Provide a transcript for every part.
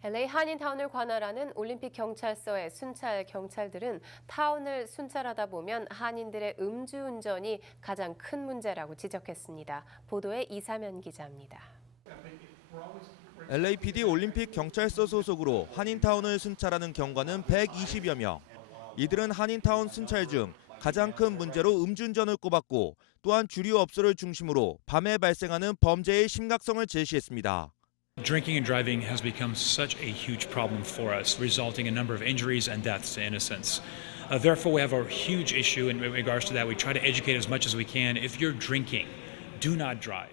LA 한인타운을 관할하는 올림픽 경찰서의 순찰 경찰들은 타운을 순찰하다 보면 한인들의 음주운전이 가장 큰 문제라고 지적했습니다. 보도에 이사면 기자입니다. LAPD 올림픽 경찰서 소속으로 한인타운을 순찰하는 경관은 120여 명. 이들은 한인타운 순찰 중 가장 큰 문제로 음주운전을 꼽았고 또한 주류 업소를 중심으로 밤에 발생하는 범죄의 심각성을 제시했습니다. Drinking and driving has become such a huge problem for us, resulting in a number of injuries and deaths to innocents. Uh, therefore, we have a huge issue in regards to that. We try to educate as much as we can. If you're drinking, do not drive.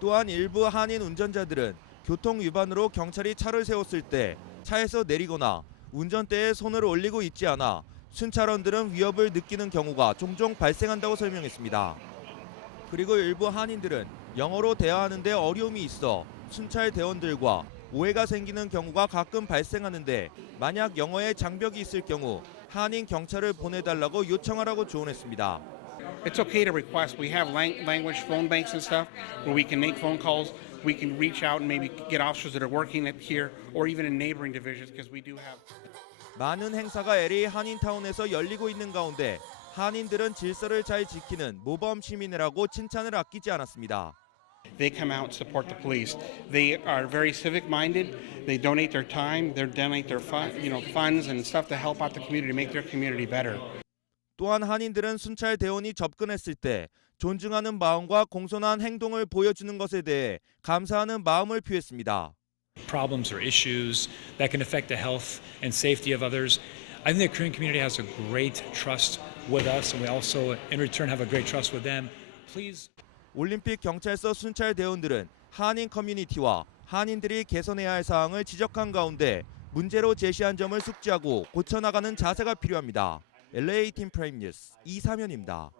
또한 일부 한인 운전자들은 교통 위반으로 경찰이 차를 세웠을 때 차에서 내리거나 운전대에 손을 올리고 있지 않아 순찰원들은 위협을 느끼는 경우가 종종 발생한다고 설명했습니다. 그리고 일부 한인들은 영어로 대화하는데 어려움이 있어 순찰 대원들과 오해가 생기는 경우가 가끔 발생하는데 만약 영어에 장벽이 있을 경우 한인 경찰을 보내달라고 요청하라고 조언했습니다. It's okay to request. We have lang- language phone banks and stuff where we can make phone calls. We can reach out and maybe get officers that are working here or even in neighboring divisions because we do have. 많은 행사가 LA 한인타운에서 열리고 있는 가운데 한인들은 질서를 잘 지키는 모범 시민이라고 칭찬을 아끼지 않았습니다. They come out and support the police. They are very civic-minded. They donate their time. They donate their fun, you know, funds and stuff to help out the community, make their community better. 또한 한인들은 순찰 대원이 접근했을 때 존중하는 마음과 공손한 행동을 보여주는 것에 대해 감사하는 마음을 표했습니다. problems or issues that can affect the health and safety of others. I think the Korean community has a great trust with us, and we also, in return, have a great trust with them. Please 올림픽 경찰서 순찰 대원들은 한인 커뮤니티와 한인들이 개선해야 할 사항을 지적한 가운데 문제로 제시한 점을 숙지하고 고쳐나가는 자세가 필요합니다. LA 팀 프라임 뉴스 이사면입니다.